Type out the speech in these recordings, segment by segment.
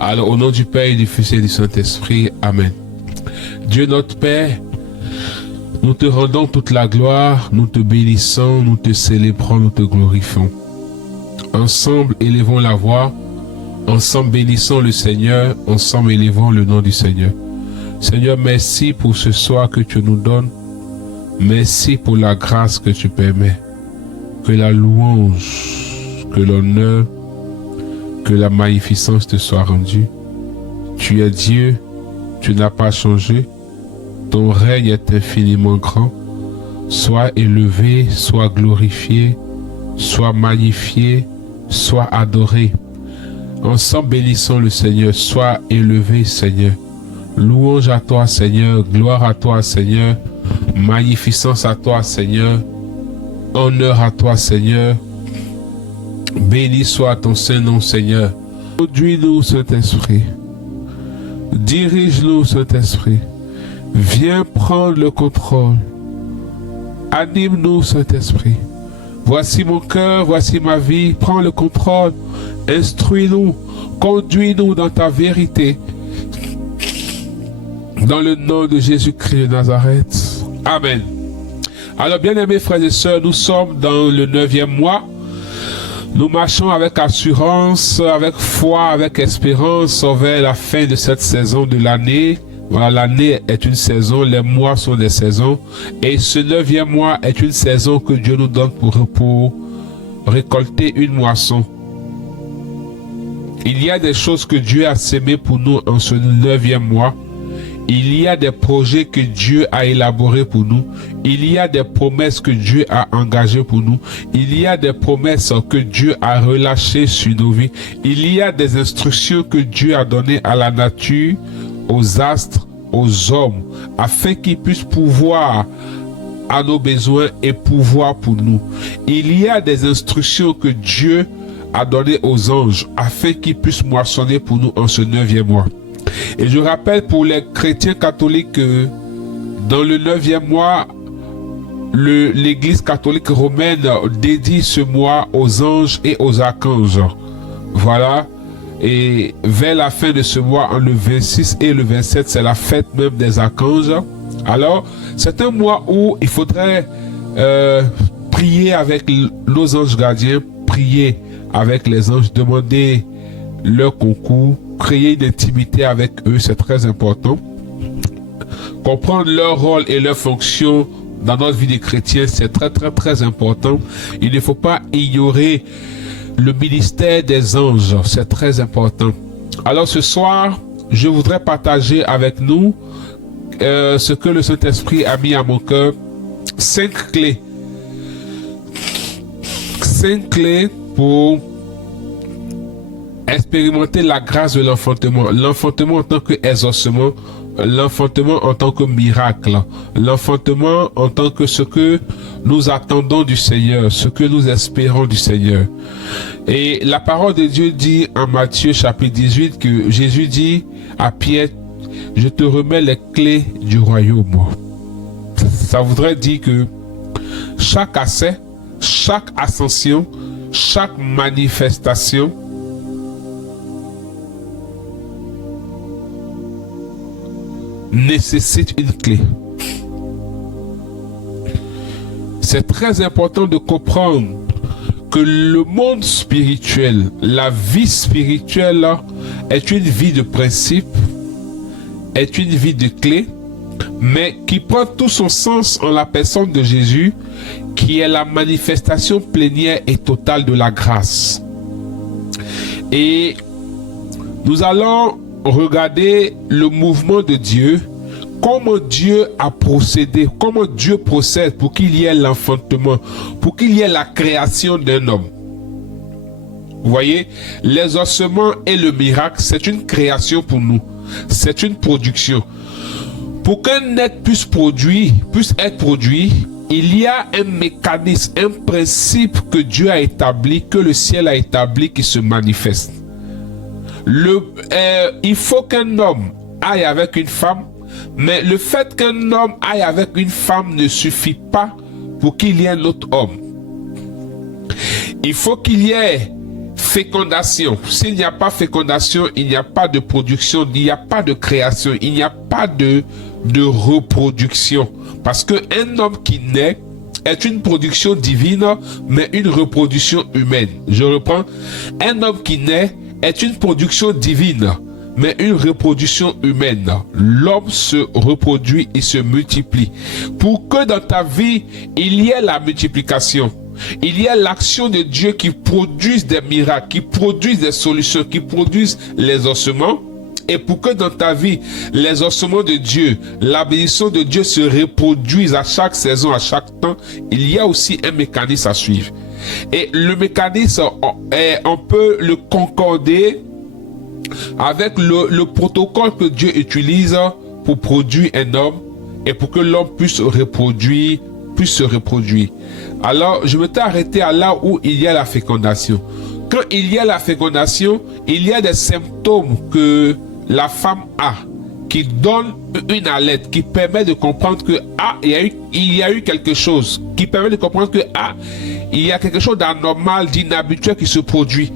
Alors, au nom du Père et du Fils et du Saint-Esprit, Amen. Dieu notre Père, nous te rendons toute la gloire, nous te bénissons, nous te célébrons, nous te glorifions. Ensemble, élevons la voix, ensemble, bénissons le Seigneur, ensemble, élevons le nom du Seigneur. Seigneur, merci pour ce soir que tu nous donnes. Merci pour la grâce que tu permets. Que la louange, que l'honneur, que la magnificence te soit rendue. Tu es Dieu, tu n'as pas changé. Ton règne est infiniment grand. Sois élevé, sois glorifié, sois magnifié, sois adoré. Ensemble, bénissons le Seigneur. Sois élevé, Seigneur. Louange à toi, Seigneur. Gloire à toi, Seigneur. Magnificence à toi, Seigneur. Honneur à toi, Seigneur. Béni soit ton Saint-Nom, Seigneur. Conduis-nous, Saint-Esprit. Dirige-nous, Saint-Esprit. Viens prendre le contrôle. Anime-nous, Saint-Esprit. Voici mon cœur, voici ma vie. Prends le contrôle. Instruis-nous. Conduis-nous dans ta vérité. Dans le nom de Jésus-Christ de Nazareth. Amen. Alors, bien-aimés frères et sœurs, nous sommes dans le 9e mois. Nous marchons avec assurance, avec foi, avec espérance vers la fin de cette saison de l'année. Voilà, l'année est une saison, les mois sont des saisons. Et ce 9e mois est une saison que Dieu nous donne pour récolter une moisson. Il y a des choses que Dieu a sémées pour nous en ce 9e mois. Il y a des projets que Dieu a élaborés pour nous. Il y a des promesses que Dieu a engagées pour nous. Il y a des promesses que Dieu a relâchées sur nos vies. Il y a des instructions que Dieu a données à la nature, aux astres, aux hommes, afin qu'ils puissent pouvoir à nos besoins et pouvoir pour nous. Il y a des instructions que Dieu a données aux anges, afin qu'ils puissent moissonner pour nous en ce 9e mois. Et je rappelle pour les chrétiens catholiques que dans le 9e mois, l'Église catholique romaine dédie ce mois aux anges et aux archanges. Voilà. Et vers la fin de ce mois, le 26 et le 27, c'est la fête même des archanges. Alors, c'est un mois où il faudrait prier avec nos anges gardiens, prier avec les anges, demander leur concours, créer une intimité avec eux, c'est très important. Comprendre leur rôle et leur fonction dans notre vie de chrétien, c'est très important. Il ne faut pas ignorer le ministère des anges, c'est très important. Alors ce soir, je voudrais partager avec nous ce que le Saint-Esprit a mis à mon cœur. 5 clés. 5 clés pour expérimenter la grâce de l'enfantement. L'enfantement en tant qu'exaucement, l'enfantement en tant que miracle, l'enfantement en tant que ce que nous attendons du Seigneur, ce que nous espérons du Seigneur. Et la parole de Dieu dit en Matthieu chapitre 18 que Jésus dit à Pierre, je te remets les clés du royaume. Ça voudrait dire que chaque accès, chaque ascension, chaque manifestation nécessite une clé. C'est très important de comprendre que le monde spirituel, la vie spirituelle est une vie de principe, est une vie de clé, mais qui prend tout son sens en la personne de Jésus, qui est la manifestation plénière et totale de la grâce. Et nous allons regarder le mouvement de Dieu, comment Dieu a procédé, comment Dieu procède pour qu'il y ait l'enfantement, pour qu'il y ait la création d'un homme. Vous voyez, les ossements et le miracle, c'est une création pour nous, c'est une production. Pour qu'un être puisse être produit, il y a un mécanisme, un principe que Dieu a établi, que le ciel a établi qui se manifeste. Il faut qu'un homme aille avec une femme, mais le fait qu'un homme aille avec une femme ne suffit pas pour qu'il y ait un autre homme. Il faut qu'il y ait fécondation. S'il n'y a pas fécondation, il n'y a pas de production, il n'y a pas de création, il n'y a pas de reproduction. Parce que un homme qui naît est une production divine, mais une reproduction humaine. Je reprends. Un homme qui naît est une production divine, mais une reproduction humaine. L'homme se reproduit et se multiplie. Pour que dans ta vie, il y ait la multiplication, il y a l'action de Dieu qui produise des miracles, qui produise des solutions, qui produise les ossements. Et pour que dans ta vie, les ossements de Dieu, la bénédiction de Dieu se reproduisent à chaque saison, à chaque temps, il y a aussi un mécanisme à suivre. Et le mécanisme, on peut le concorder avec le protocole que Dieu utilise pour produire un homme et pour que l'homme puisse se reproduire. Alors, je m'étais arrêté à là où il y a la fécondation. Quand il y a la fécondation, il y a des symptômes que la femme a, qui donne une alerte, qui permet de comprendre que il y a eu quelque chose, qui permet de comprendre que il y a quelque chose d'anormal, d'inhabituel qui se produit.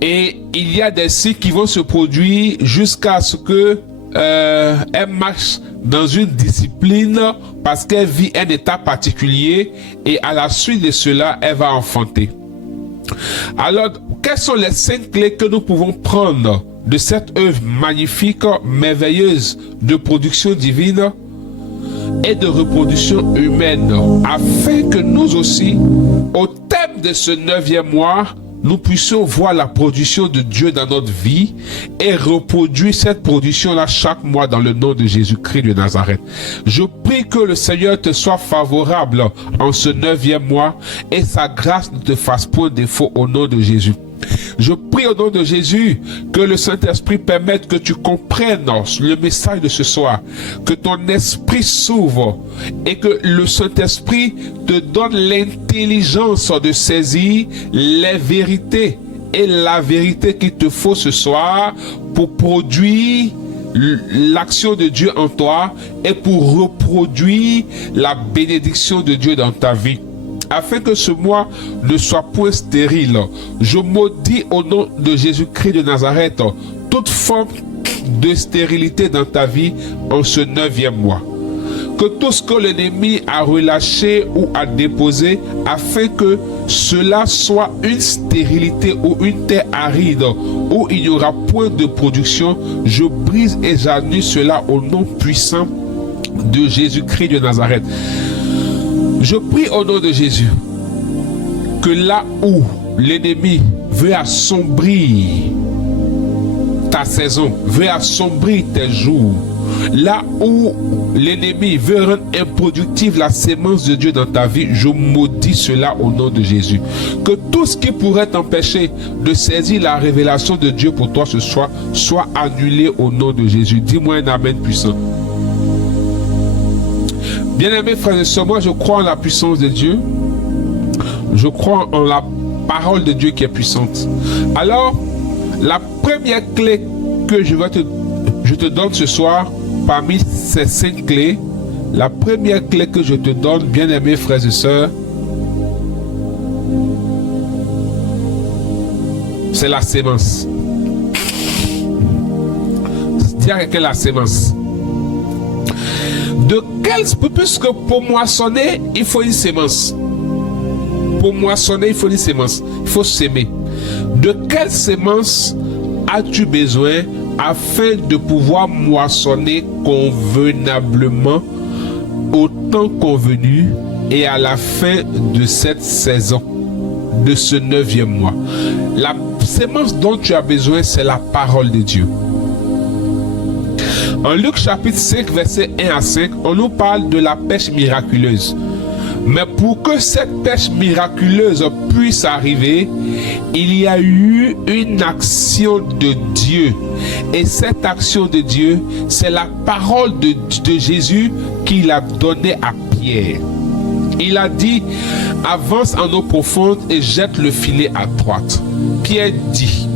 Et il y a des cycles qui vont se produire jusqu'à ce que elle marche dans une discipline parce qu'elle vit un état particulier et à la suite de cela, elle va enfanter. Alors, quelles sont les 5 clés que nous pouvons prendre de cette œuvre magnifique, merveilleuse de production divine et de reproduction humaine, afin que nous aussi, au thème de ce 9e mois, nous puissions voir la production de Dieu dans notre vie et reproduire cette production-là chaque mois dans le nom de Jésus-Christ de Nazareth. Je prie que le Seigneur te soit favorable en ce 9e mois et sa grâce ne te fasse point défaut au nom de Jésus. Je prie au nom de Jésus que le Saint-Esprit permette que tu comprennes le message de ce soir, que ton esprit s'ouvre et que le Saint-Esprit te donne l'intelligence de saisir les vérités et la vérité qu'il te faut ce soir pour produire l'action de Dieu en toi et pour reproduire la bénédiction de Dieu dans ta vie. Afin que ce mois ne soit point stérile, je maudis au nom de Jésus-Christ de Nazareth toute forme de stérilité dans ta vie en ce 9e mois. Que tout ce que l'ennemi a relâché ou a déposé, afin que cela soit une stérilité ou une terre aride où il n'y aura point de production, je brise et j'annule cela au nom puissant de Jésus-Christ de Nazareth. Je prie au nom de Jésus que là où l'ennemi veut assombrir ta saison, veut assombrir tes jours, là où l'ennemi veut rendre improductive la sémence de Dieu dans ta vie, je maudis cela au nom de Jésus. Que tout ce qui pourrait t'empêcher de saisir la révélation de Dieu pour toi ce soir soit annulé au nom de Jésus. Dis-moi un amen puissant. Bien-aimés frères et sœurs, moi je crois en la puissance de Dieu. Je crois en la parole de Dieu qui est puissante. Alors, la première clé que je te donne ce soir, parmi ces 5 clés, la première clé que je te donne, bien-aimés frères et sœurs, c'est la sémence. Dis à quelqu'un la sémence. Puisque pour moissonner, il faut une sémence. Pour moissonner, il faut une sémence. Il faut s'aimer. De quelle sémence as-tu besoin afin de pouvoir moissonner convenablement au temps convenu et à la fin de cette saison, de ce 9e mois? La sémence dont tu as besoin, c'est la parole de Dieu. En Luc chapitre 5, versets 1 à 5, on nous parle de la pêche miraculeuse. Mais pour que cette pêche miraculeuse puisse arriver, il y a eu une action de Dieu. Et cette action de Dieu, c'est la parole de Jésus qu'il a donnée à Pierre. Il a dit, avance en eau profonde et jette le filet à droite. Pierre dit,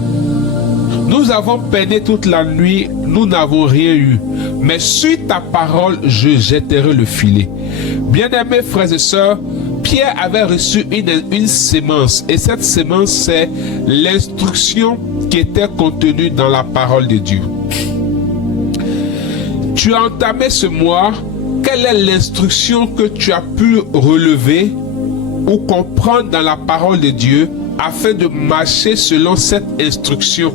nous avons peiné toute la nuit, nous n'avons rien eu. Mais sur ta parole, je jetterai le filet. Bien-aimés frères et sœurs, Pierre avait reçu une sémence, et cette sémence, c'est l'instruction qui était contenue dans la parole de Dieu. Tu as entamé ce mois, quelle est l'instruction que tu as pu relever ou comprendre dans la parole de Dieu afin de marcher selon cette instruction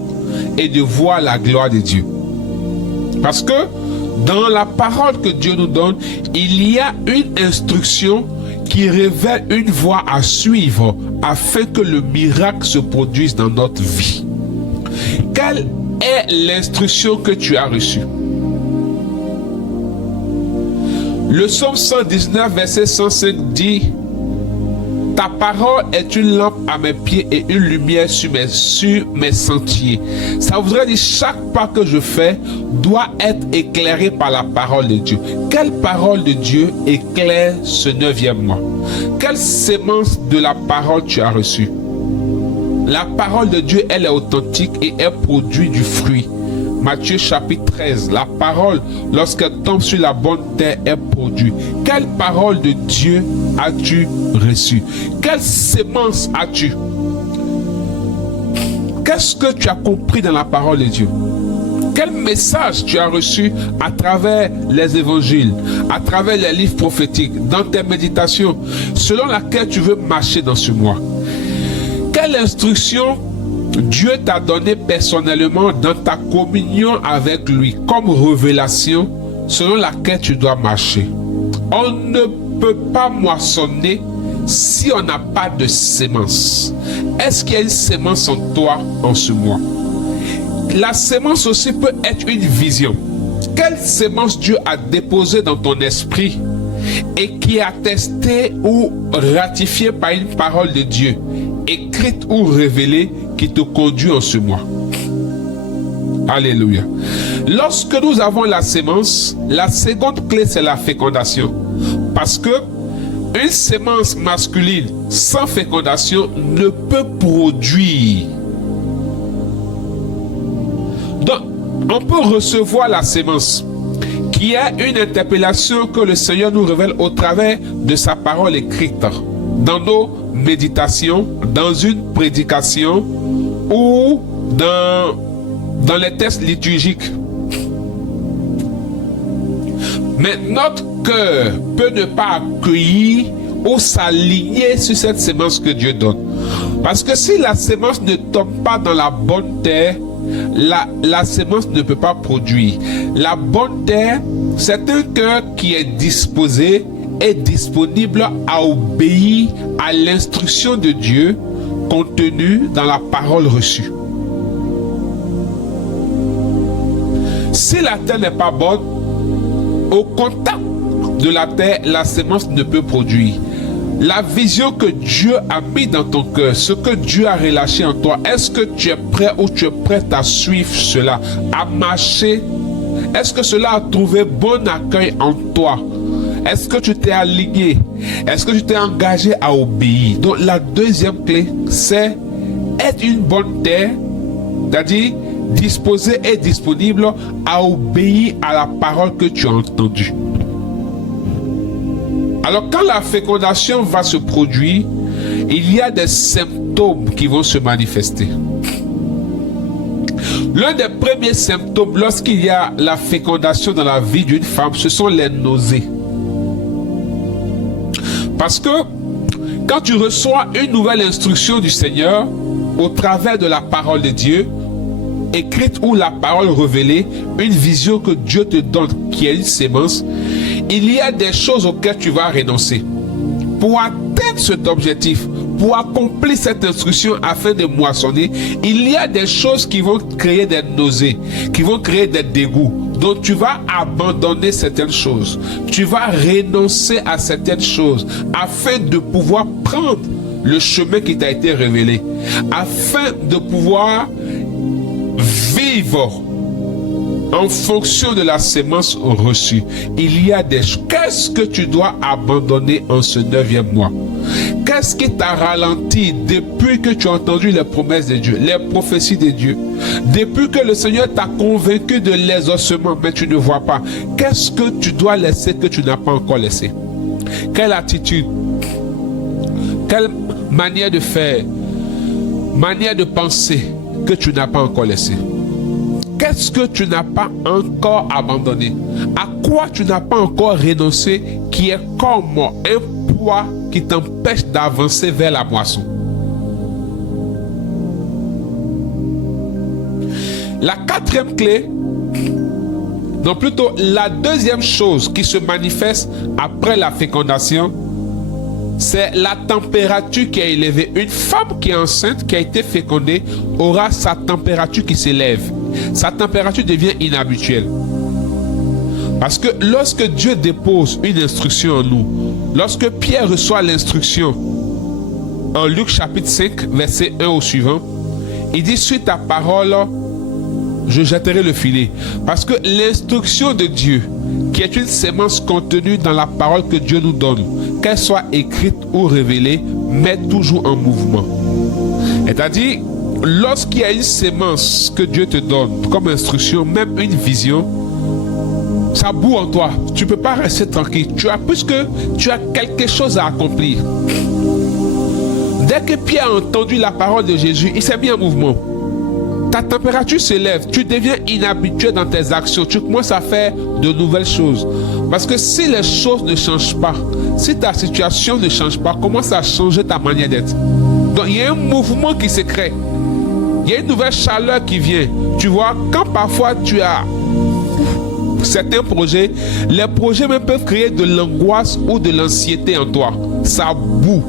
et de voir la gloire de Dieu? Parce que dans la parole que Dieu nous donne, il y a une instruction qui révèle une voie à suivre afin que le miracle se produise dans notre vie. Quelle est l'instruction que tu as reçue? Le psaume 119, verset 105 dit: ta parole est une lampe à mes pieds et une lumière sur mes sentiers. Ça voudrait dire chaque pas que je fais doit être éclairé par la parole de Dieu. Quelle parole de Dieu éclaire ce 9e mois? Quelle sémence de la parole tu as reçue? La parole de Dieu, elle est authentique et elle produit du fruit. Matthieu chapitre 13, la parole, lorsqu'elle tombe sur la bonne terre, elle produit. Quelle parole de Dieu as-tu reçue? Quelle sémence as-tu? Qu'est-ce que tu as compris dans la parole de Dieu? Quel message tu as reçu à travers les évangiles, à travers les livres prophétiques, dans tes méditations, selon laquelle tu veux marcher dans ce mois? Quelle instruction Dieu t'a donné personnellement dans ta communion avec lui comme révélation selon laquelle tu dois marcher? On ne peut pas moissonner si on n'a pas de sémence. Est-ce qu'il y a une sémence en toi en ce mois? La sémence aussi peut être une vision. Quelle sémence Dieu a déposée dans ton esprit et qui est attestée ou ratifiée par une parole de Dieu, écrite ou révélée, qui te conduit en ce mois? Alléluia. Lorsque nous avons la sémence, la seconde clé, c'est la fécondation. Parce que une sémence masculine sans fécondation ne peut produire. Donc, on peut recevoir la sémence, qui est une interpellation que le Seigneur nous révèle au travers de sa parole écrite, dans nos méditations, dans une prédication ou dans les textes liturgiques. Mais notre cœur peut ne pas accueillir ou s'aligner sur cette sémence que Dieu donne. Parce que si la sémence ne tombe pas dans la bonne terre, la sémence ne peut pas produire. La bonne terre, c'est un cœur qui est disposé et disponible à obéir à l'instruction de Dieu contenue dans la parole reçue. Si la terre n'est pas bonne, au contact de la terre, la sémence ne peut produire. La vision que Dieu a mis dans ton cœur, ce que Dieu a relâché en toi, est-ce que tu es prêt ou tu es prête à suivre cela, à marcher? Est-ce que cela a trouvé bon accueil en toi? Est-ce que tu t'es aligné? Est-ce que tu t'es engagé à obéir? Donc la deuxième clé, c'est être une bonne terre, c'est-à-dire disposé et disponible à obéir à la parole que tu as entendue. Alors quand la fécondation va se produire, il y a des symptômes qui vont se manifester. L'un des premiers symptômes lorsqu'il y a la fécondation dans la vie d'une femme, ce sont les nausées. Parce que quand tu reçois une nouvelle instruction du Seigneur au travers de la parole de Dieu, écrite ou la parole révélée, une vision que Dieu te donne qui est une sémence, il y a des choses auxquelles tu vas renoncer. Pour atteindre cet objectif, pour accomplir cette instruction afin de moissonner, il y a des choses qui vont créer des nausées, qui vont créer des dégoûts. Donc tu vas abandonner certaines choses. Tu vas renoncer à certaines choses afin de pouvoir prendre le chemin qui t'a été révélé. Afin de pouvoir vivre en fonction de la sémence reçue. Il y a des choses. Qu'est-ce que tu dois abandonner en ce 9e mois? Qu'est-ce qui t'a ralenti depuis que tu as entendu les promesses de Dieu, les prophéties de Dieu? Depuis que le Seigneur t'a convaincu de l'exaucement, mais tu ne vois pas. Qu'est-ce que tu dois laisser que tu n'as pas encore laissé? Quelle attitude? Quelle manière de faire, manière de penser que tu n'as pas encore laissé? Qu'est-ce que tu n'as pas encore abandonné? À quoi tu n'as pas encore renoncé qui est comme un poids qui t'empêche d'avancer vers la moisson? La quatrième clé, non plutôt la deuxième chose qui se manifeste après la fécondation, c'est la température qui est élevée. Une femme qui est enceinte, qui a été fécondée, aura sa température qui s'élève. Sa température devient inhabituelle. Parce que lorsque Dieu dépose une instruction en nous, lorsque Pierre reçoit l'instruction en Luc chapitre 5, verset 1 au suivant, il dit: suite à parole, je jetterai le filet. Parce que l'instruction de Dieu, qui est une sémence contenue dans la parole que Dieu nous donne, qu'elle soit écrite ou révélée, met toujours en mouvement. C'est-à-dire, lorsqu'il y a une sémence que Dieu te donne comme instruction, même une vision, ça boue en toi. Tu ne peux pas rester tranquille. Puisque tu as quelque chose à accomplir. Dès que Pierre a entendu la parole de Jésus, il s'est mis en mouvement. Ta température s'élève, tu deviens inhabitué dans tes actions, tu commences à faire de nouvelles choses. Parce que si les choses ne changent pas, si ta situation ne change pas, commence à changer ta manière d'être. Donc il y a un mouvement qui se crée. Il y a une nouvelle chaleur qui vient. Tu vois, quand parfois tu as certains projets, les projets même peuvent créer de l'angoisse ou de l'anxiété en toi. Ça boue,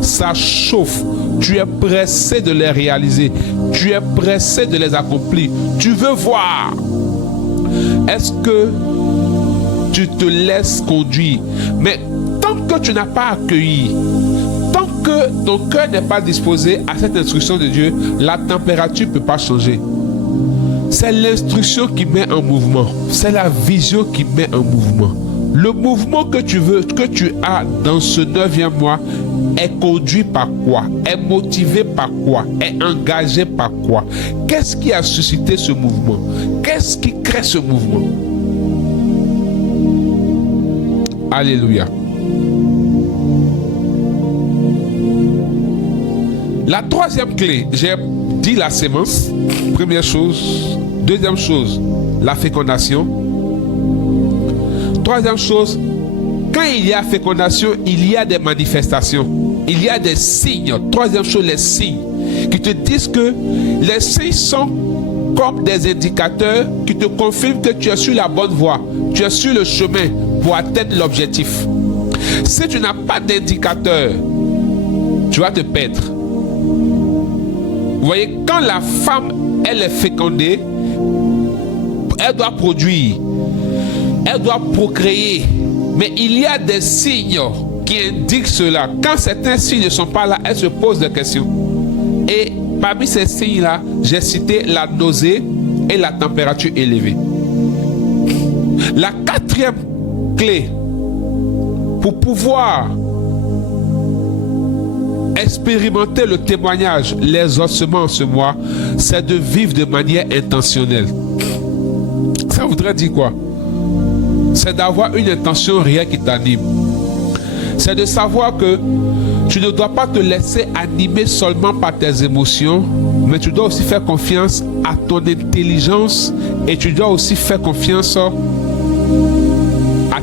ça chauffe. Tu es pressé de les réaliser. Tu es pressé de les accomplir. Tu veux voir. Est-ce que tu te laisses conduire? Mais tant que tu n'as pas accueilli, tant que ton cœur n'est pas disposé à cette instruction de Dieu, la température ne peut pas changer. C'est l'instruction qui met en mouvement. C'est la vision qui met en mouvement. Le mouvement que tu veux, que tu as dans ce 9e mois est conduit par quoi? Est motivé par quoi? Est engagé par quoi? Qu'est-ce qui a suscité ce mouvement? Qu'est-ce qui crée ce mouvement? Alléluia. La troisième clé, j'ai dit la sémence, première chose. Deuxième chose, la fécondation. Troisième chose, quand il y a fécondation, il y a des manifestations. Il y a des signes. Troisième chose, les signes qui te disent que les signes sont comme des indicateurs qui te confirment que tu es sur la bonne voie. Tu es sur le chemin pour atteindre l'objectif. Si tu n'as pas d'indicateur, tu vas te perdre. Vous voyez, quand la femme, elle est fécondée, elle doit produire. Elle doit procréer. Mais il y a des signes qui indiquent cela. Quand certains signes ne sont pas là, elle se pose des questions. Et parmi ces signes-là, j'ai cité la nausée et la température élevée. La quatrième clé pour pouvoir expérimenter le témoignage, les ossements en ce mois, c'est de vivre de manière intentionnelle. Ça voudrait dire quoi? C'est d'avoir une intention réelle qui t'anime. C'est de savoir que tu ne dois pas te laisser animer seulement par tes émotions, mais tu dois aussi faire confiance à ton intelligence et tu dois aussi faire confiance à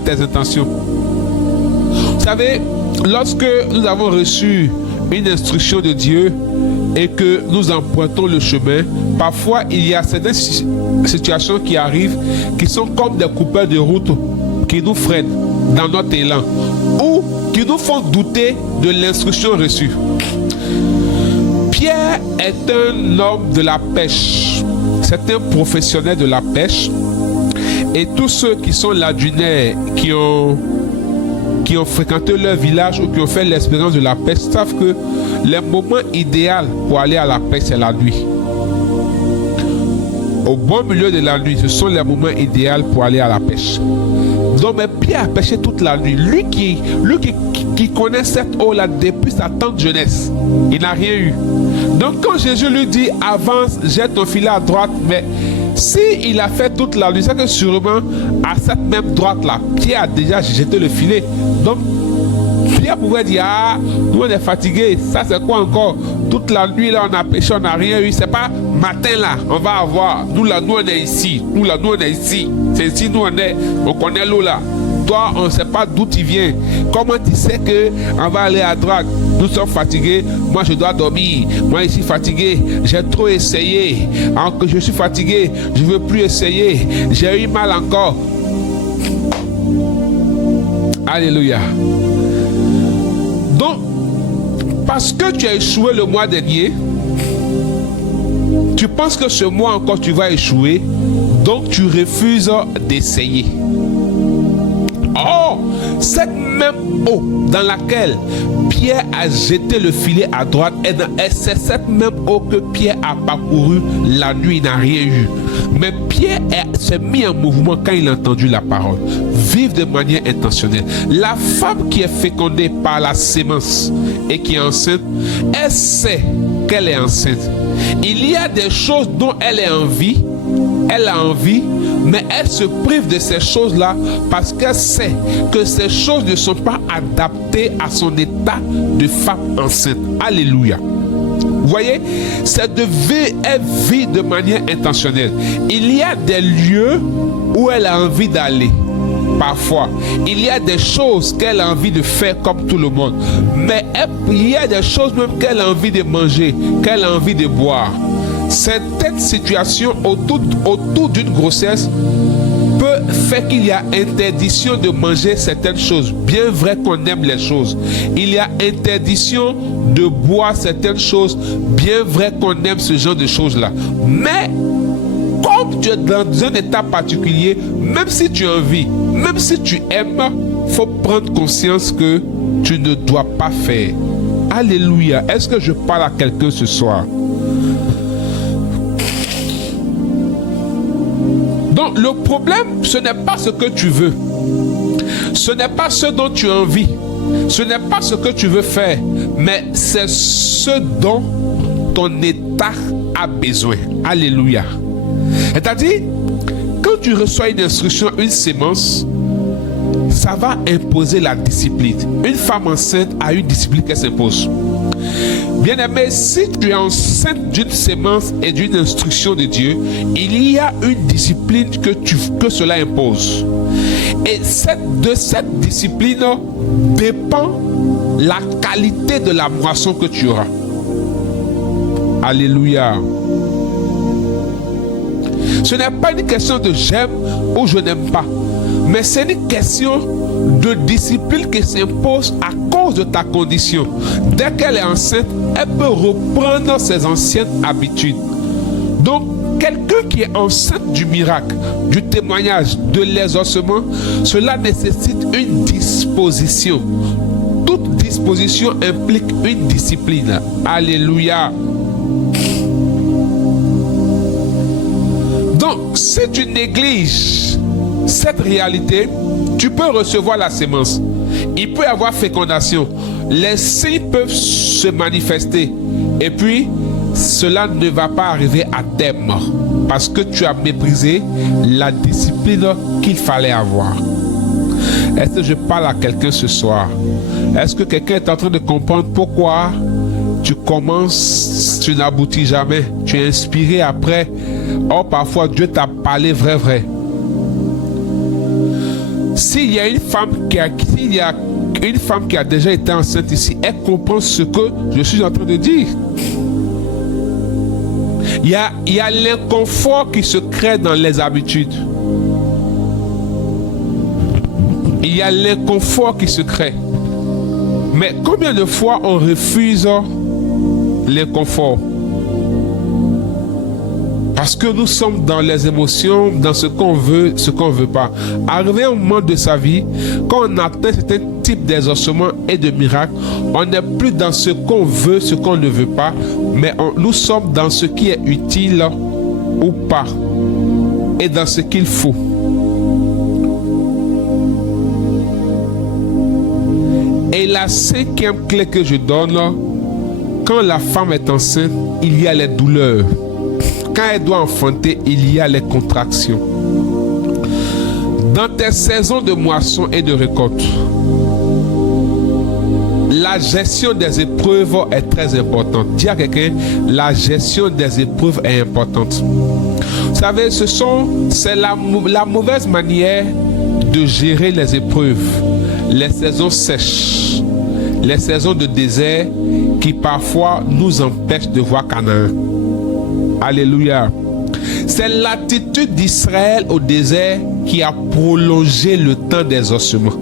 tes intentions. Vous savez, lorsque nous avons reçu une instruction de Dieu et que nous empruntons le chemin, parfois il y a certaines situations qui arrivent qui sont comme des coupeurs de route qui nous freinent dans notre élan ou qui nous font douter de l'instruction reçue. Pierre est un homme de la pêche. C'est un professionnel de la pêche. Et tous ceux qui sont ladunaires, qui ont fréquenté leur village ou qui ont fait l'expérience de la pêche savent que le moment idéal pour aller à la pêche, c'est la nuit. Au bon milieu de la nuit, ce sont les moments idéaux pour aller à la pêche. Donc, mais Pierre a pêché toute la nuit. Lui qui connaît cette eau-là depuis sa tendre jeunesse, il n'a rien eu. Donc, quand Jésus lui dit avance, jette ton filet à droite, mais si il a fait toute la nuit, c'est que sûrement à cette même droite-là, Pierre a déjà jeté le filet. Donc, Pierre pouvait dire, ah, nous on est fatigués, ça c'est quoi encore? Toute la nuit là on a pêché, on n'a rien eu, c'est pas matin là, on va avoir. Nous là, nous on est ici, nous là, nous on est ici. C'est ici, nous on connaît l'eau là. Toi, on ne sait pas d'où tu viens. Comment tu sais qu'on va aller à droite? Nous sommes fatigués. Moi, je dois dormir. Moi, je suis fatigué. J'ai trop essayé. Alors que je suis fatigué, je ne veux plus essayer. J'ai eu mal encore. Alléluia. Donc, parce que tu as échoué le mois dernier, tu penses que ce mois encore tu vas échouer, donc tu refuses d'essayer. Oh, cette même eau dans laquelle Pierre a jeté le filet à droite, c'est cette même eau que Pierre a parcouru la nuit, il n'a rien eu. Mais Pierre s'est mis en mouvement quand il a entendu la parole. Vive de manière intentionnelle. La femme qui est fécondée par la sémence et qui est enceinte, elle sait qu'elle est enceinte. Il y a des choses dont elle a envie, mais elle se prive de ces choses-là parce qu'elle sait que ces choses ne sont pas adaptées à son état de femme enceinte. Alléluia. Vous voyez, c'est de vivre, elle vit de manière intentionnelle. Il y a des lieux où elle a envie d'aller. Parfois, il y a des choses qu'elle a envie de faire comme tout le monde. Mais il y a des choses même qu'elle a envie de manger, qu'elle a envie de boire. Certaines situations autour d'une grossesse peut faire qu'il y a interdiction de manger certaines choses. Bien vrai qu'on aime les choses. Il y a interdiction de boire certaines choses. Bien vrai qu'on aime ce genre de choses-là. Mais comme tu es dans un état particulier, même si tu as envie, même si tu aimes, il faut prendre conscience que tu ne dois pas faire. Alléluia. Est-ce que je parle à quelqu'un ce soir? Donc le problème, ce n'est pas ce que tu veux. Ce n'est pas ce dont tu as envie. Ce n'est pas ce que tu veux faire. Mais c'est ce dont ton état a besoin. Alléluia. C'est-à-dire, quand tu reçois une instruction, une sémence, ça va imposer la discipline. Une femme enceinte a une discipline qu'elle s'impose. Bien-aimé, si tu es enceinte d'une sémence et d'une instruction de Dieu, il y a une discipline que cela impose. Et de cette discipline dépend la qualité de la moisson que tu auras. Alléluia. Ce n'est pas une question de j'aime ou je n'aime pas, mais c'est une question de discipline qui s'impose à cause de ta condition. Dès qu'elle est enceinte, elle peut reprendre ses anciennes habitudes. Donc, quelqu'un qui est enceinte du miracle, du témoignage, de l'exaucement, cela nécessite une disposition. Toute disposition implique une discipline. Alléluia. Donc, si tu négliges cette réalité, tu peux recevoir la sémence. Il peut y avoir fécondation. Les signes peuvent se manifester. Et puis, cela ne va pas arriver à terme. Parce que tu as méprisé la discipline qu'il fallait avoir. Est-ce que je parle à quelqu'un ce soir? Est-ce que quelqu'un est en train de comprendre pourquoi tu commences, tu n'aboutis jamais? Tu es inspiré après. Or, parfois, Dieu t'a parlé vrai. S'il y a une femme qui a déjà été enceinte ici, elle comprend ce que je suis en train de dire. Il y a l'inconfort qui se crée dans les habitudes. Il y a l'inconfort qui se crée. Mais combien de fois on refuse l'inconfort? Parce que nous sommes dans les émotions, dans ce qu'on veut, ce qu'on ne veut pas. Arrivé à un moment de sa vie, quand on atteint certains types d'exaucement et de miracles, on n'est plus dans ce qu'on veut, ce qu'on ne veut pas, mais nous sommes dans ce qui est utile ou pas, et dans ce qu'il faut. Et la cinquième clé que je donne, quand la femme est enceinte, il y a les douleurs. Quand elle doit enfanter, il y a les contractions. Dans tes saisons de moisson et de récolte, La gestion des épreuves est très importante. Dis à quelqu'un, la gestion des épreuves est importante. Vous savez, c'est la mauvaise manière de gérer les épreuves, les saisons sèches, les saisons de désert qui parfois nous empêchent de voir Canaan. Alléluia. C'est l'attitude d'Israël au désert qui a prolongé le temps des ossements.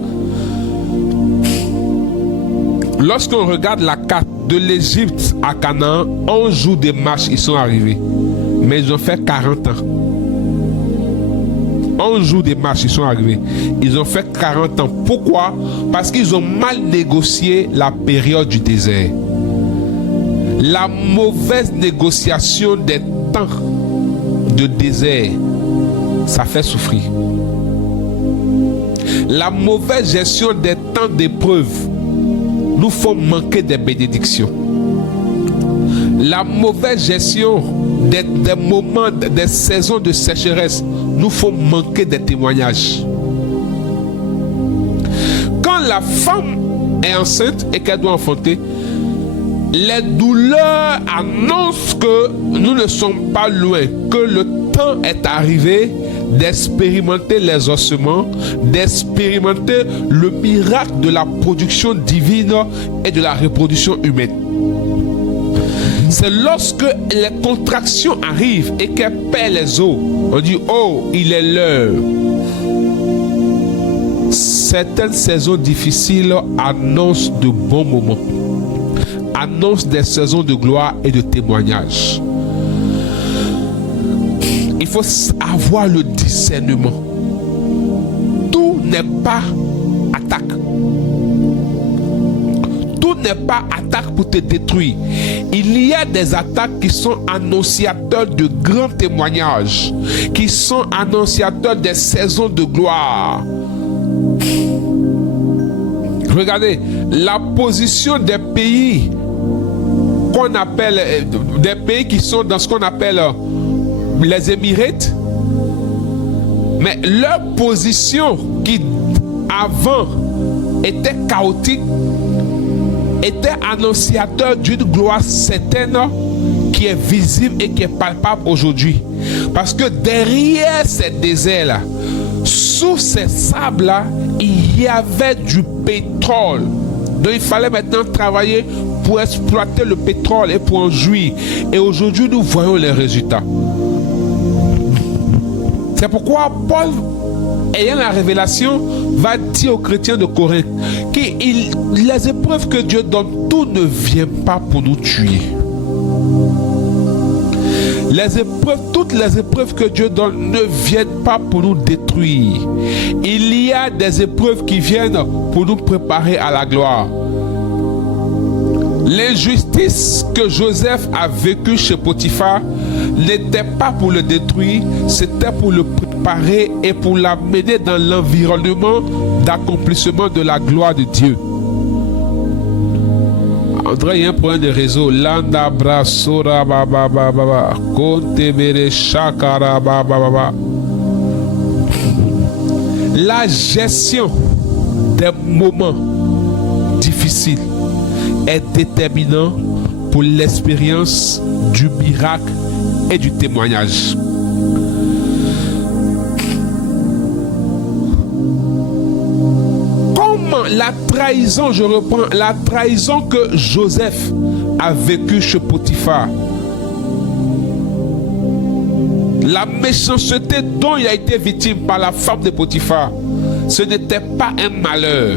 Lorsqu'on regarde la carte de l'Égypte à Canaan, 11 jours de marche, ils sont arrivés. Mais ils ont fait 40 ans. 11 jours de marche, ils sont arrivés. Ils ont fait 40 ans. Pourquoi? Parce qu'ils ont mal négocié la période du désert. La mauvaise négociation des temps de désert, ça fait souffrir. La mauvaise gestion des temps d'épreuve nous font manquer des bénédictions. La mauvaise gestion des moments, des saisons de sécheresse nous font manquer des témoignages. Quand la femme est enceinte et qu'elle doit enfanter, les douleurs annoncent que nous ne sommes pas loin, que le temps est arrivé d'expérimenter les ossements, d'expérimenter le miracle de la production divine et de la reproduction humaine. C'est lorsque les contractions arrivent et qu'elle perd les os, on dit « Oh, il est l'heure ». Certaines saisons difficiles annoncent de bons moments, annoncent des saisons de gloire et de témoignage. Il faut avoir le discernement. Tout n'est pas attaque. Tout n'est pas attaque pour te détruire. Il y a des attaques qui sont annonciateurs de grands témoignages, qui sont annonciateurs des saisons de gloire. Regardez, la position des pays qu'on appelle, des pays qui sont dans ce qu'on appelle les Émirats, mais leur position qui avant était chaotique, était annonciateur d'une gloire certaine qui est visible et qui est palpable aujourd'hui. Parce que derrière ces déserts-là, sous ces sables-là, il y avait du pétrole. Donc il fallait maintenant travailler pour exploiter le pétrole et pour en jouir. Et aujourd'hui, nous voyons les résultats. C'est pourquoi Paul, ayant la révélation, va dire aux chrétiens de Corinthe que les épreuves que Dieu donne, tout ne vient pas pour nous tuer. Les épreuves, toutes les épreuves que Dieu donne ne viennent pas pour nous détruire. Il y a des épreuves qui viennent pour nous préparer à la gloire. L'injustice que Joseph a vécue chez Potiphar n'était pas pour le détruire, c'était pour le préparer et pour l'amener dans l'environnement d'accomplissement de la gloire de Dieu. André, il y a un problème de réseau. Landa brasora baba baba kontebere shakara baba baba. La gestion des moments difficiles est déterminant pour l'expérience du miracle et du témoignage. Comment la trahison, je reprends, la trahison que Joseph a vécue chez Potiphar, la méchanceté dont il a été victime par la femme de Potiphar, ce n'était pas un malheur,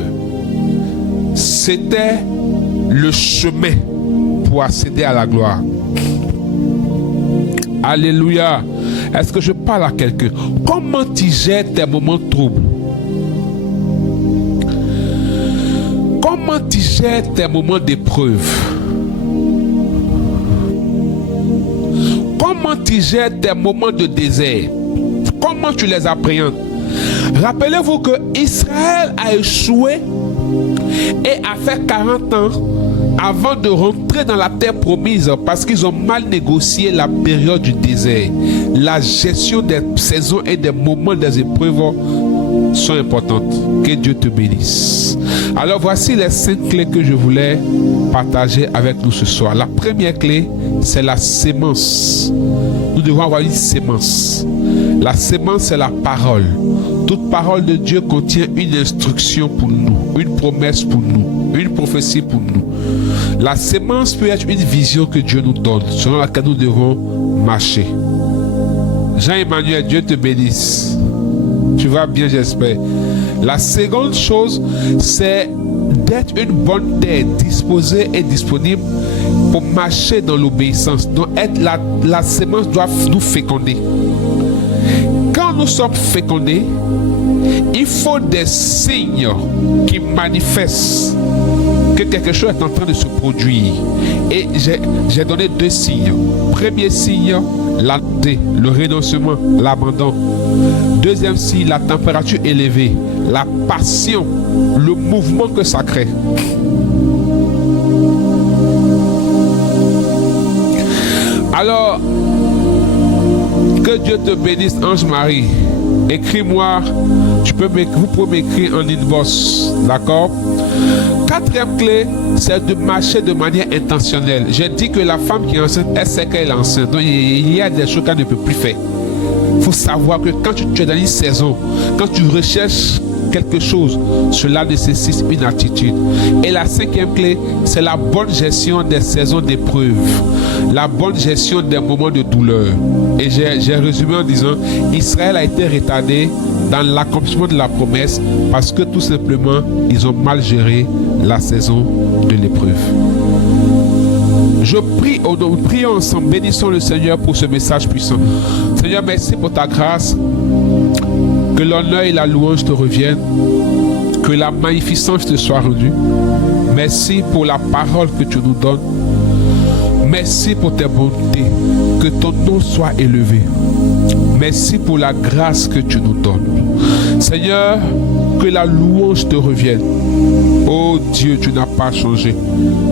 c'était le chemin pour accéder à la gloire. Alléluia. Est-ce que je parle à quelqu'un? Comment tu gères tes moments de trouble? Comment tu gères tes moments d'épreuve? Comment tu gères tes moments de désert? Comment tu les appréhendes? Rappelez-vous que Israël a échoué et a fait 40 ans avant de rentrer dans la terre promise parce qu'ils ont mal négocié la période du désert. La gestion des saisons et des moments des épreuves sont importantes. Que Dieu te bénisse. Alors voici les 5 clés que je voulais partager avec nous ce soir. La première clé, c'est la sémence. Nous devons avoir une sémence. La sémence, c'est la parole. Toute parole de Dieu contient une instruction pour nous, une promesse pour nous, une prophétie pour nous. La sémence peut être une vision que Dieu nous donne, selon laquelle nous devons marcher. Jean-Emmanuel, Dieu te bénisse. Tu vas bien, j'espère. La seconde chose, c'est d'être une bonne terre, disposée et disponible pour marcher dans l'obéissance. Donc, la sémence doit nous féconder. Quand nous sommes fécondés, il faut des signes qui manifestent que quelque chose est en train de se produire. Et j'ai donné 2 signes. Premier signe, le renoncement, l'abandon. Deuxième signe, la température élevée, la passion, le mouvement que ça crée. Alors, que Dieu te bénisse, Ange-Marie. Écris-moi, vous pouvez m'écrire en inbox, d'accord? 4e clé, c'est de marcher de manière intentionnelle. J'ai dit que la femme qui est enceinte, elle sait qu'elle est enceinte. Donc il y a des choses qu'elle ne peut plus faire. Il faut savoir que quand tu es dans une saison, quand tu recherches quelque chose, cela nécessite une attitude. Et la 5e clé, c'est la bonne gestion des saisons d'épreuve, la bonne gestion des moments de douleur. Et j'ai résumé en disant, Israël a été retardé dans l'accomplissement de la promesse parce que tout simplement, ils ont mal géré la saison de l'épreuve. Je prie, prions ensemble, bénissons le Seigneur pour ce message puissant. Seigneur, merci pour ta grâce. Que l'honneur et la louange te reviennent. Que la magnificence te soit rendue. Merci pour la parole que tu nous donnes. Merci pour tes bontés. Que ton nom soit élevé. Merci pour la grâce que tu nous donnes. Seigneur, que la louange te revienne. Oh Dieu, tu n'as pas changé.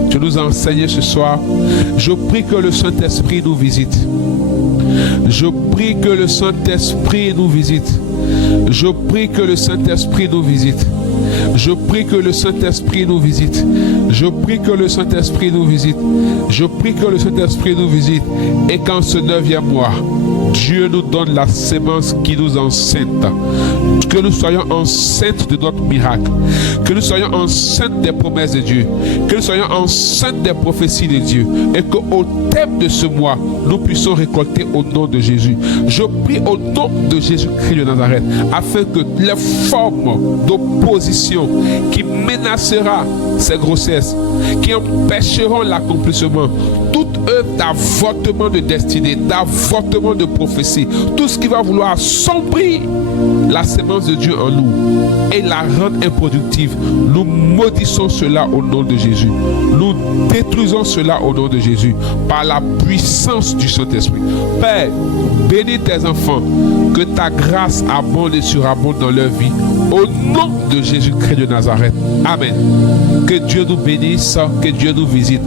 Tu nous as enseigné ce soir. Je prie que le Saint-Esprit nous visite. Je prie que le Saint-Esprit nous visite. Je prie que le Saint-Esprit nous visite. Je prie que le Saint-Esprit nous visite. Je prie que le Saint-Esprit nous visite. Je prie que le Saint-Esprit nous visite. Et qu'en ce 9e mois, Dieu nous donne la sémence qui nous enceinte. Que nous soyons enceintes de notre miracle. Que nous soyons enceintes des promesses de Dieu. Que nous soyons enceintes des prophéties de Dieu. Et qu'au terme de ce mois, nous puissions récolter au nom de Jésus. Je prie au nom de Jésus-Christ de Nazareth, afin que les formes d'opposition qui menacera ces grossesses, qui empêcheront l'accomplissement, toute œuvre d'avortement de destinée, d'avortement de prophétie, tout ce qui va vouloir assombrir la sémence de Dieu en nous et la rendre improductive, nous maudissons cela au nom de Jésus. Nous détruisons cela au nom de Jésus par la puissance du Saint-Esprit. Père, bénis tes enfants, que ta grâce abonde et surabonde dans leur vie au nom de Jésus-Christ de Nazareth. Amen. Que Dieu nous bénisse, que Dieu nous visite.